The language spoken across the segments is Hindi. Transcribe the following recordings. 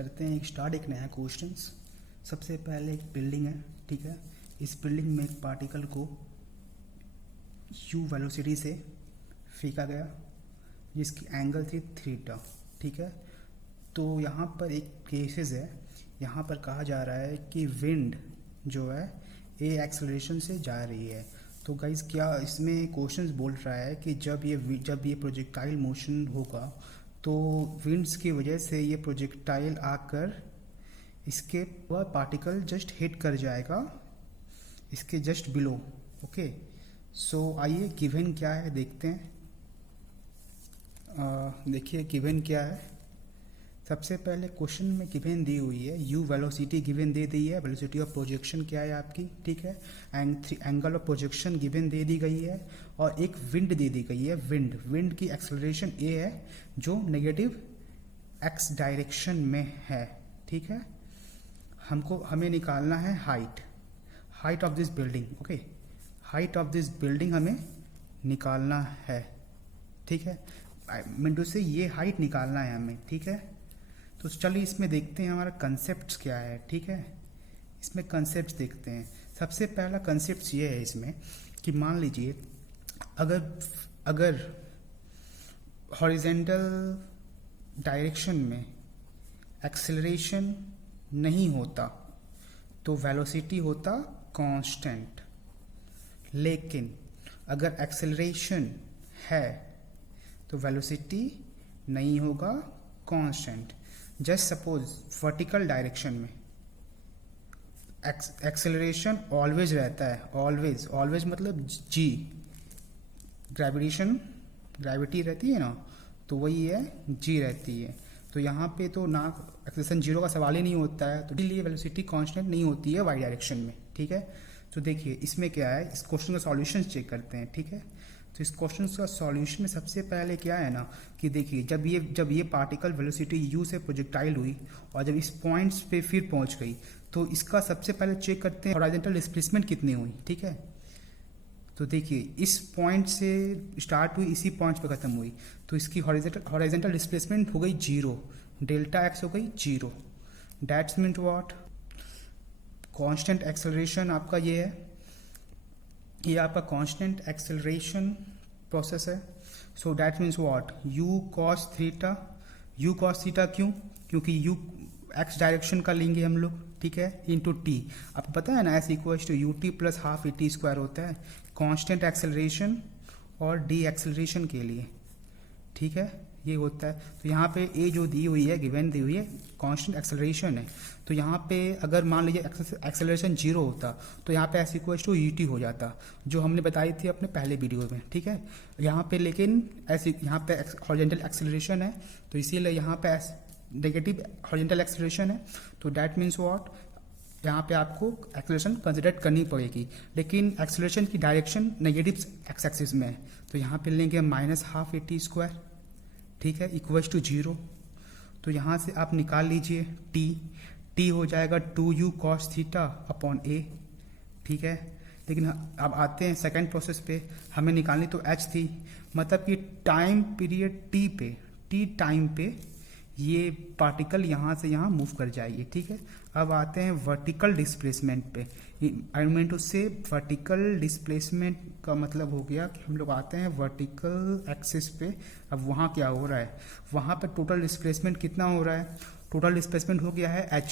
करते हैं एक नया क्वेश्चंस। सबसे पहले एक बिल्डिंग है, ठीक है। इस बिल्डिंग में एक पार्टिकल को u वेलोसिटी से फेंका गया जिसकी एंगल थी थीटा, ठीक है। तो यहाँ पर एक केसेस है, यहाँ पर कहा जा रहा है कि विंड जो है ए एक्सेलरेशन से जा रही है। तो गाइस क्या इसमें क्वेश्चंस बोल रहा है कि जब ये प्रोजेक्टाइल मोशन होगा तो विंड्स की वजह से ये प्रोजेक्टाइल आकर इसके पार्टिकल जस्ट हिट कर जाएगा इसके जस्ट बिलो। ओके, सो आइए गिवन क्या है देखते हैं। देखिए गिवन क्या है। सबसे पहले क्वेश्चन में गिवन दी हुई है u वेलोसिटी गिवन दे दी है, वेलोसिटी ऑफ प्रोजेक्शन क्या है आपकी, ठीक है। एंगल ऑफ प्रोजेक्शन गिवन दे दी गई है और एक विंड दे दी गई है। विंड की एक्सेलरेशन a है जो नेगेटिव x डायरेक्शन में है, ठीक है। हमें निकालना है height of this building. Okay, height of this building हमें निकालना है, ठीक है। मिनटू से ये हाइट निकालना है हमें, ठीक है। तो चलिए इसमें देखते हैं हमारा कंसेप्ट क्या है, ठीक है। इसमें कंसेप्ट देखते हैं। सबसे पहला कंसेप्ट ये है इसमें कि मान लीजिए अगर हॉरिजेंटल डायरेक्शन में एक्सेलरेशन नहीं होता तो वेलोसिटी होता कांस्टेंट, लेकिन अगर एक्सेलरेशन है तो वेलोसिटी नहीं होगा constant. Just suppose vertical direction में एक्सेलरेशन ऑलवेज रहता है, ऑलवेज मतलब जी, ग्रेविटी रहती है ना, तो वही है जी रहती है। तो यहाँ पे तो ना एक्सेलरेशन जीरो का सवाल ही नहीं होता है, तो इसलिए वेलोसिटी कांस्टेंट नहीं होती है वाई डायरेक्शन में, ठीक है। तो देखिए इसमें क्या है, इस क्वेश्चन का सॉल्यूशन चेक करते हैं, ठीक है। तो इस क्वेश्चन का सॉल्यूशन में सबसे पहले क्या है ना कि देखिए जब ये पार्टिकल वेलोसिटी u से प्रोजेक्टाइल हुई और जब इस पॉइंट्स पे फिर पहुंच गई तो इसका सबसे पहले चेक करते हैं हॉरिजॉन्टल डिस्प्लेसमेंट कितनी हुई, ठीक है। तो देखिए इस पॉइंट से स्टार्ट हुई, इसी पॉइंट पे खत्म हुई, तो इसकी हॉरिजॉन्टल डिस्प्लेसमेंट हो गई 0, डेल्टा x हो गई 0। That's mean what, constant acceleration आपका ये है, ये आपका कांस्टेंट एक्सेलरेशन प्रोसेस है। So that means what, u cos theta क्यों, क्योंकि u x डायरेक्शन का लेंगे हम लोग, ठीक है, इंटू टी। आपको पता है ना s equals to u t plus half e t square होता है कांस्टेंट एक्सेलरेशन और डी एक्सेलरेशन के लिए, ठीक है, ये होता है। तो यहाँ पे ए जो दी हुई है, गिवन दी हुई है, कांस्टेंट एक्सेलरेशन है। तो यहाँ पे अगर मान लीजिए एक्सेलरेशन 0 होता तो यहाँ पे s equals to u t हो जाता, जो हमने बताई थी अपने पहले वीडियो में, ठीक है। यहाँ पे लेकिन यहाँ पे हॉरिजॉन्टल एक्सेलरेशन है तो इसीलिए यहाँ पे नेगेटिव हॉरिजॉन्टल एक्सेलरेशन है। तो दैट मीन्स व्हाट, यहाँ पे आपको एक्सेलरेशन कंसिडर करनी पड़ेगी, लेकिन एक्सेलरेशन की डायरेक्शन नेगेटिव एक्स एक्सिस में है। तो यहाँ पे लेंगे minus half A T square, ठीक है, इक्वल्स टू 0। तो यहाँ से आप निकाल लीजिए टी हो जाएगा 2u cos थीटा अपॉन ए, ठीक है। लेकिन अब आते हैं सेकंड प्रोसेस पे, हमें निकालनी तो h थी, मतलब कि टाइम पीरियड टी टाइम पे ये पार्टिकल यहाँ से यहाँ मूव कर जाएगी, ठीक है। अब आते हैं वर्टिकल डिस्प्लेसमेंट पे। आई मीन टू से वर्टिकल डिस्प्लेसमेंट का मतलब हो गया कि हम लोग आते हैं वर्टिकल एक्सिस पे। अब वहाँ क्या हो रहा है, वहाँ पे टोटल डिस्प्लेसमेंट कितना हो रहा है, टोटल डिस्प्लेसमेंट हो गया है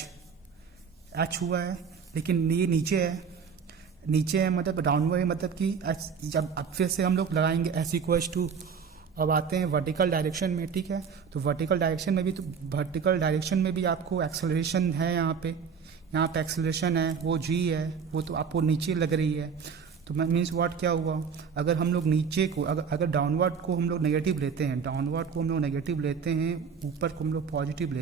h हुआ है, लेकिन ये नीचे है मतलब डाउनवर्ड है, मतलब कि जब अब फिर से हम लोग लगाएंगे s इक्वल्स टू, अब आते हैं वर्टिकल डायरेक्शन में, ठीक है। तो वर्टिकल डायरेक्शन में भी आपको एक्सेलरेशन है, यहाँ पे एक्सेलरेशन है, वो g है, वो तो आपको नीचे लग रही है। तो मीन्स व्हाट क्या हुआ, अगर हम लोग नीचे को अगर डाउनवर्ड को हम लोग नेगेटिव लेते हैं, ऊपर को हम लोग पॉजिटिव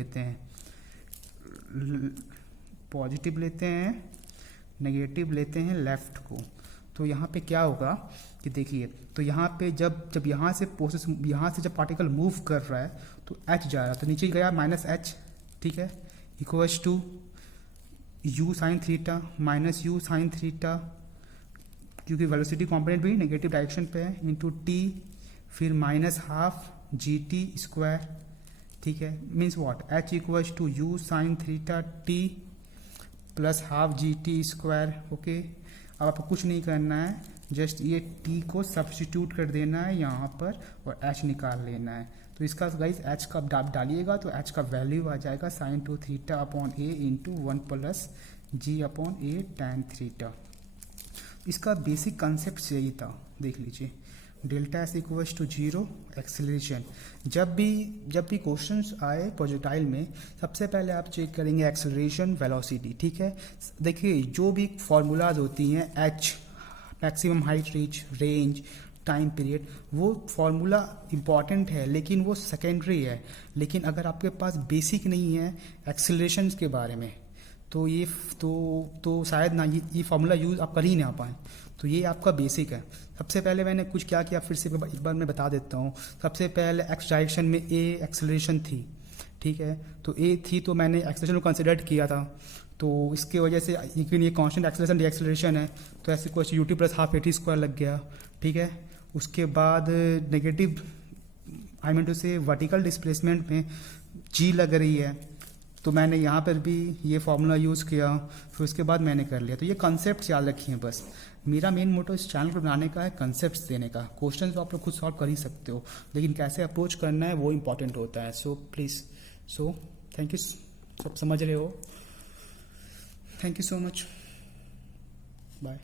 लेते हैं, नेगेटिव लेते हैं लेफ्ट को। तो यहाँ पे क्या होगा कि देखिए, तो यहाँ पे जब यहाँ से जब पार्टिकल मूव कर रहा है तो h जा रहा है, तो नीचे गया माइनस h, ठीक है, equals to u sine theta minus u sine theta, क्योंकि वेलोसिटी कॉम्पोनेंट भी नेगेटिव डायरेक्शन पे है, इंटू टी, फिर minus half g t square, ठीक है, means what, h equals to u sine theta t plus half g t square. Okay, अब आपको कुछ नहीं करना है, जस्ट ये टी को सब्स्टिट्यूट कर देना है यहाँ पर और एच निकाल लेना है। तो इसका गाइस एच का आप डालिएगा तो एच का वैल्यू आ जाएगा sine two theta upon a into 1 plus g upon a tan theta. इसका बेसिक कंसेप्ट यही था, देख लीजिए। Delta s equals to zero, acceleration. जब भी क्वेश्चंस आए प्रोजेक्टाइल में, सबसे पहले आप चेक करेंगे एक्सेलरेशन वेलोसिटी। ठीक है, देखिए जो भी फॉर्मूलाज होती हैं, H maximum height reach, range, time period, वो फार्मूला इम्पॉर्टेंट है लेकिन वो सेकेंडरी है। लेकिन अगर आपके पास बेसिक नहीं है एक्सेलरेशन के बारे में तो ये तो शायद ना ये फार्मूला यूज़ आप कर ही ना पाएँ। तो ये आपका बेसिक है। सबसे पहले मैंने कुछ क्या किया, फिर से एक बार मैं बता देता हूँ। सबसे पहले एक्स डायरेक्शन में ए एक्सेलरेशन थी, ठीक है, तो ए थी तो मैंने एक्सेलरेशन को कंसिडर किया था। तो इसके वजह से लेकिन ये कांस्टेंट एक्सेलरेशन डीएक्सेलरेशन है तो ऐसे कुछ you t plus half A T square लग गया। ठीक है, उसके बाद नेगेटिव आई मीन टू से वर्टिकल डिस्प्लेसमेंट में जी लग रही है तो मैंने यहाँ पर भी ये फार्मूला यूज़ किया, फिर उसके बाद मैंने कर लिया। तो ये कॉन्सेप्ट याद रखिए बस। मेरा मेन मोटो इस चैनल को बनाने का है कॉन्सेप्ट्स देने का। क्वेश्चन तो आप लोग खुद सॉल्व कर ही सकते हो लेकिन कैसे अप्रोच करना है वो इंपॉर्टेंट होता है। So please, so thank you, सब समझ रहे हो। Thank you so much, bye.